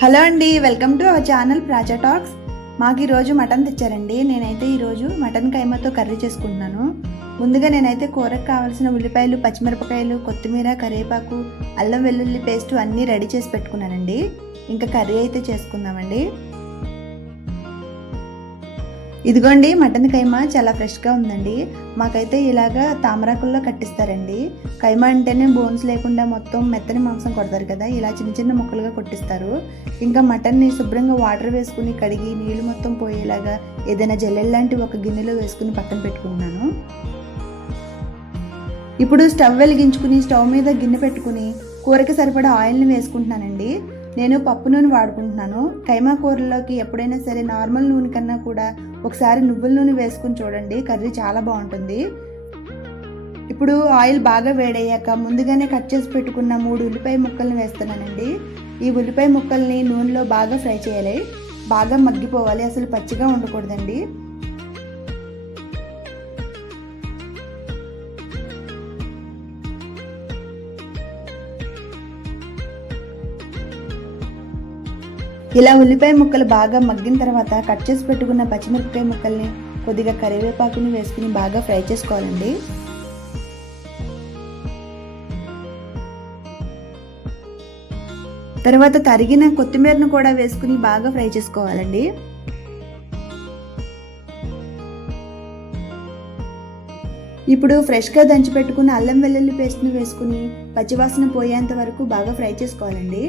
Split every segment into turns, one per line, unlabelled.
Hello అండి welcome to our channel Pracha talks. మాకు ఈరోజు మటన్ తెచ్చారండి. నేనైతే ఈరోజు మటన్ కైమాతో కర్రీ చేసుకుంటున్నాను. ముందుగా నేనైతే కూరకు కావాల్సిన ఉల్లిపాయలు పచ్చిమిరపకాయలు కొత్తిమీర కరివేపాకు అల్లం వెల్లుల్లి పేస్ట్ అన్నీ రెడీ చేసి పెట్టుకున్నానండి. ఇంకా కర్రీ అయితే చేసుకుందామండి. ఇదిగోండి మటన్ కైమా చాలా ఫ్రెష్గా ఉందండి. మాకైతే ఇలాగా తామరాకుల్లో కట్టిస్తారండి. కైమా అంటేనే బోన్స్ లేకుండా మొత్తం మెత్తని మాంసం కొడతారు కదా ఇలా చిన్న చిన్న ముక్కలుగా కొట్టిస్తారు. ఇంకా మటన్ని శుభ్రంగా వాటర్ వేసుకుని కడిగి నీళ్ళు మొత్తం పోయేలాగా ఏదైనా జల్లెల్ లాంటి ఒక గిన్నెలో వేసుకుని పక్కన పెట్టుకుంటున్నాను. ఇప్పుడు స్టవ్ వెలిగించుకుని స్టవ్ మీద గిన్నె పెట్టుకుని కూరకి సరిపడా ఆయిల్ని వేసుకుంటున్నానండి. నేను పప్పు నూనె వాడుకుంటున్నాను. కైమా కూరలోకి ఎప్పుడైనా సరే నార్మల్ నూనె కన్నా కూడా ఒకసారి నువ్వుల నూనె వేసుకుని చూడండి కర్రీ చాలా బాగుంటుంది. ఇప్పుడు ఆయిల్ బాగా వేడయ్యాక ముందుగానే కట్ చేసి పెట్టుకున్న మూడు ఉల్లిపాయ ముక్కల్ని వేస్తున్నానండి. ఈ ఉల్లిపాయ ముక్కల్ని నూనెలో బాగా ఫ్రై చేయాలి. బాగా మగ్గిపోవాలి అసలు పచ్చిగా ఉండకూడదండి. ఇలా ఉల్లిపాయ ముక్కలు బాగా మగ్గిన తర్వాత కట్ చేసి పెట్టుకున్న పచ్చిమిరపకాయ ముక్కల్ని కొద్దిగా కరివేపాకుని వేసుకుని బాగా ఫ్రై చేసుకోవాలండి. తర్వాత తరిగిన కొత్తిమీరను కూడా వేసుకుని బాగా ఫ్రై చేసుకోవాలండి. ఇప్పుడు ఫ్రెష్గా దంచి పెట్టుకున్న అల్లం వెల్లుల్లి పేస్ట్ని వేసుకుని పచ్చివాసన పోయేంత వరకు బాగా ఫ్రై చేసుకోవాలండి.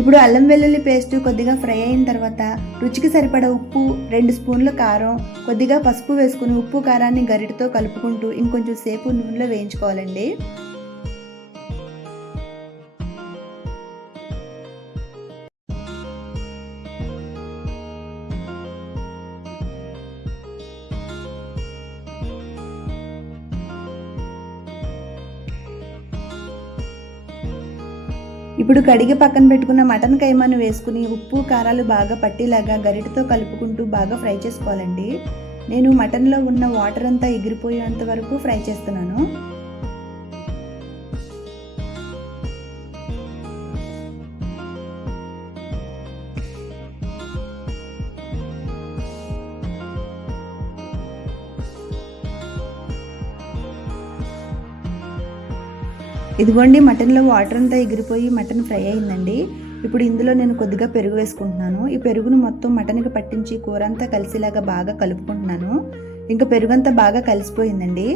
ఇప్పుడు అల్లం వెల్లుల్లి పేస్ట్ కొద్దిగా ఫ్రై అయిన తర్వాత రుచికి సరిపడా ఉప్పు రెండు స్పూన్ల కారం కొద్దిగా పసుపు వేసుకుని ఉప్పు కారాన్ని గరిటతో కలుపుకుంటూ ఇంకొంచెం సేపు నూనెలో వేయించుకోవాలండి. ఇప్పుడు కడిగి పక్కన పెట్టుకున్న మటన్ కైమాను వేసుకుని ఉప్పు కారాలు బాగా పట్టేలాగా గరిటతో కలుపుకుంటూ బాగా ఫ్రై చేసుకోవాలండి. నేను మటన్లో ఉన్న వాటర్ అంతా ఎగిరిపోయేంత వరకు ఫ్రై చేస్తున్నాను. ఇదిగోండి మటన్లో వాటర్ అంతా ఎగిరిపోయి మటన్ ఫ్రై అయిందండి. ఇప్పుడు ఇందులో నేను కొద్దిగా పెరుగు వేసుకుంటున్నాను. ఈ పెరుగును మొత్తం మటన్కి పట్టించి కూర అంతా కలిసేలాగా బాగా కలుపుకుంటున్నాను. ఇంకా పెరుగు అంతా బాగా కలిసిపోయిందండి.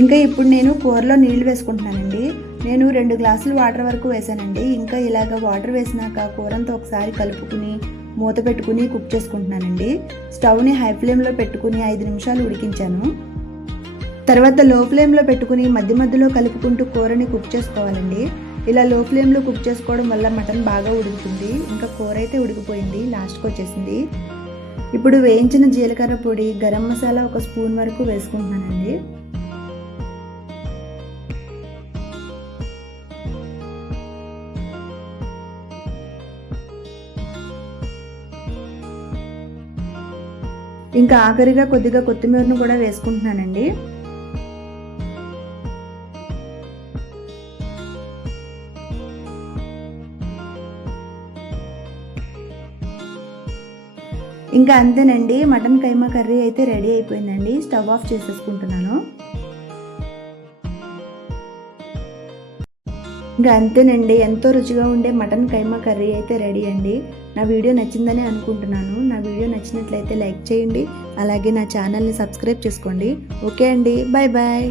ఇంకా ఇప్పుడు నేను కూరలో నీళ్ళు వేసుకుంటున్నానండి. నేను రెండు గ్లాసులు వాటర్ వరకు వేసానండి ఇంకా ఇలాగ వాటర్ వేసినాక కూరంతా ఒకసారి కలుపుకుని మూత పెట్టుకుని కుక్ చేసుకుంటున్నానండి. స్టవ్ని హై ఫ్లేమ్లో పెట్టుకుని ఐదు నిమిషాలు ఉడికించాను. తర్వాత లో ఫ్లేమ్లో పెట్టుకుని మధ్య మధ్యలో కలుపుకుంటూ కూరని కుక్ చేసుకోవాలండి. ఇలా లో ఫ్లేమ్లో కుక్ చేసుకోవడం వల్ల మటన్ బాగా ఉడుకుతుంది. ఇంకా కూర అయితే ఉడికిపోయింది. లాస్ట్కి వచ్చేసింది. ఇప్పుడు వేయించిన జీలకర్ర పొడి గరం మసాలా ఒక స్పూన్ వరకు వేసుకుంటున్నానండి. ఇంకా ఆఖరిగా కొద్దిగా కొత్తిమీరను కూడా వేసుకుంటున్నానండి. ఇంకా అంతేనండి మటన్ కైమా కర్రీ అయితే రెడీ అయిపోయిందండి. స్టవ్ ఆఫ్ చేసేసుకుంటున్నాను. ఇంకా అంతేనండి ఎంతో రుచిగా ఉండే మటన్ కైమా కర్రీ అయితే రెడీ అండి. నా వీడియో నచ్చిందని అనుకుంటున్నాను. నా వీడియో నచ్చినట్లయితే లైక్ చేయండి. అలాగే నా ఛానల్ని సబ్స్క్రైబ్ చేసుకోండి. ఓకే అండి. Bye bye